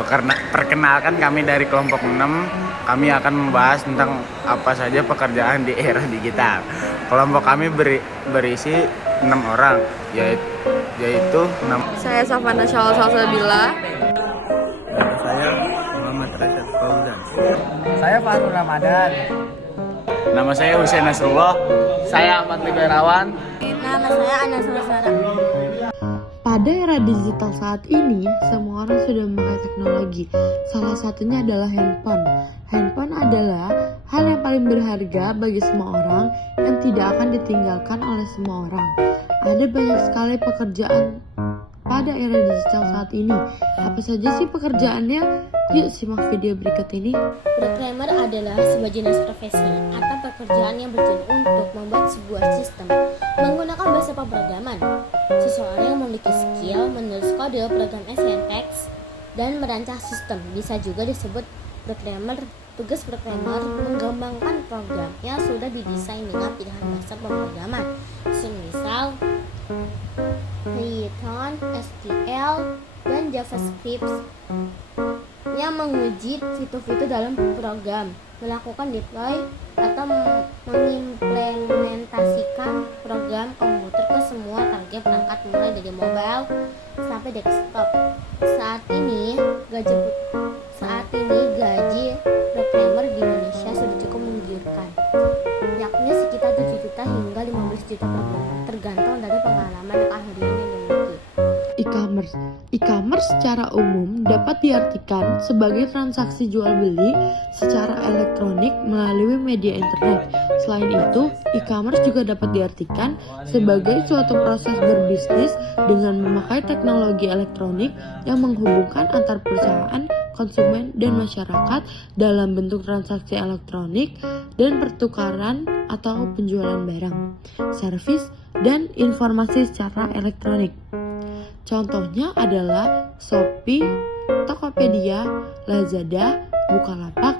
Perkenalkan, kami dari kelompok 6. Kami akan membahas tentang apa saja pekerjaan di era digital. Kelompok kami berisi 6 orang, yaitu Saya Safana Syawal Salsabila. dan saya Muhammad Rashid Fauzan. Saya Farul Ramadan. Nama saya Husain Nasrullah. Saya Ahmad Ligarawan. Nama saya Anas Masara. Pada era digital saat ini, semua orang sudah memakai teknologi. Salah satunya adalah handphone. Handphone adalah hal yang paling berharga bagi semua orang yang tidak akan ditinggalkan oleh semua orang. Ada banyak sekali pekerjaan pada era digital saat ini. Apa saja sih pekerjaannya? Yuk simak video berikut ini. Programmer adalah sebuah jenis profesi atau pekerjaan yang bertujuan untuk membuat sebuah sistem menggunakan bahasa pemrograman. Seseorang yang memiliki skill menulis kode program syntax dan merancang sistem bisa juga disebut programmer. Tugas programmer mengembangkan program yang sudah didesain dengan pilihan bahasa pemrograman, semisal Python, SQL, dan JavaScript, yang menguji fitur-fitur dalam program, melakukan deploy atau mengimplementasikan program komputer ke semua target perangkat mulai dari mobile sampai desktop. Saat ini gaji programmer di Indonesia sudah cukup menggiurkan, yakni sekitar 7 juta hingga 15 juta per bulan, tergantung dari pengalaman dan keahlian yang dimiliki. E-commerce secara umum dapat diartikan sebagai transaksi jual beli secara elektronik melalui media internet. Selain itu, e-commerce juga dapat diartikan sebagai suatu proses berbisnis dengan memakai teknologi elektronik yang menghubungkan antar perusahaan, konsumen, dan masyarakat dalam bentuk transaksi elektronik dan pertukaran atau penjualan barang, servis, dan informasi secara elektronik. Contohnya adalah Shopee, Tokopedia, Lazada, Bukalapak,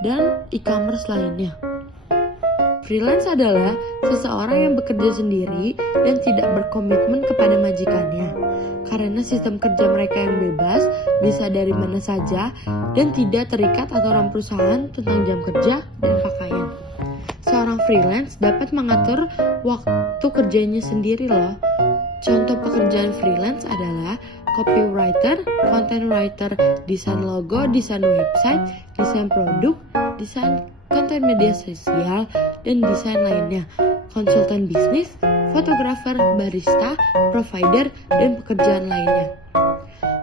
dan e-commerce lainnya. Freelance adalah seseorang yang bekerja sendiri dan tidak berkomitmen kepada majikannya, karena sistem kerja mereka yang bebas, bisa dari mana saja, dan tidak terikat aturan perusahaan tentang jam kerja dan pakaian. Seorang freelance dapat mengatur waktu kerjanya sendiri loh. Contoh pekerjaan freelance adalah copywriter, content writer, desain logo, desain website, desain produk, desain konten media sosial, dan desain lainnya, konsultan bisnis, fotografer, barista, provider, dan pekerjaan lainnya.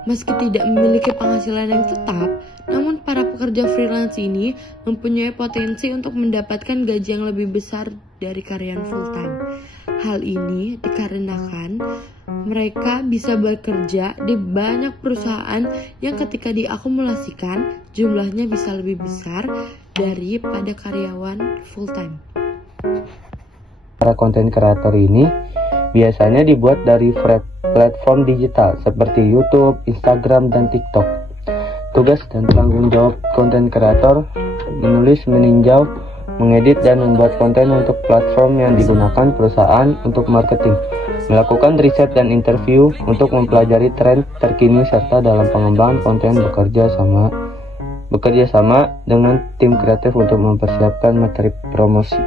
Meski tidak memiliki penghasilan yang tetap, namun para pekerja freelance ini mempunyai potensi untuk mendapatkan gaji yang lebih besar dari karyawan full-time. Hal ini dikarenakan mereka bisa bekerja di banyak perusahaan yang ketika diakumulasikan jumlahnya bisa lebih besar daripada karyawan full-time. Para konten kreator ini biasanya dibuat dari platform digital seperti YouTube, Instagram, dan TikTok. Tugas dan tanggung jawab konten kreator menulis, meninjau, mengedit, dan membuat konten untuk platform yang digunakan perusahaan untuk marketing, melakukan riset dan interview untuk mempelajari tren terkini, serta dalam pengembangan konten bekerja sama dengan tim kreatif untuk mempersiapkan materi promosi.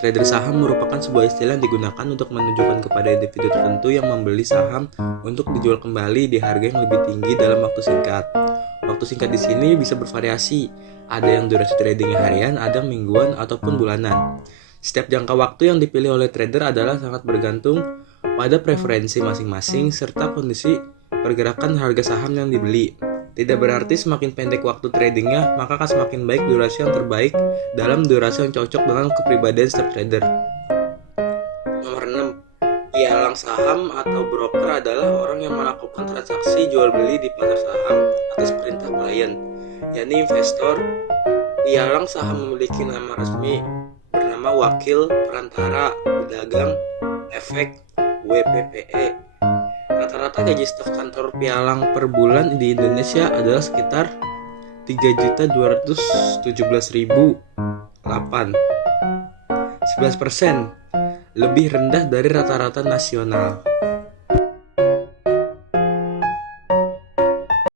Trader saham merupakan sebuah istilah yang digunakan untuk menunjukkan kepada individu tertentu yang membeli saham untuk dijual kembali di harga yang lebih tinggi dalam waktu singkat. Waktu singkat di sini bisa bervariasi, ada yang durasi tradingnya harian, ada mingguan, ataupun bulanan. Setiap jangka waktu yang dipilih oleh trader adalah sangat bergantung pada preferensi masing-masing serta kondisi pergerakan harga saham yang dibeli. Tidak berarti semakin pendek waktu tradingnya, maka akan semakin baik durasi yang terbaik dalam durasi yang cocok dengan kepribadian setiap trader. Nomor 6. Pialang saham atau broker adalah orang yang melakukan transaksi jual beli di pasar saham atas perintah klien, yakni investor. Pialang saham memiliki nama resmi bernama wakil, perantara, pedagang, efek, WPPE. Rata-rata gaji staf kantor pialang per bulan di Indonesia adalah sekitar 3.217.008, 11% lebih rendah dari rata-rata nasional.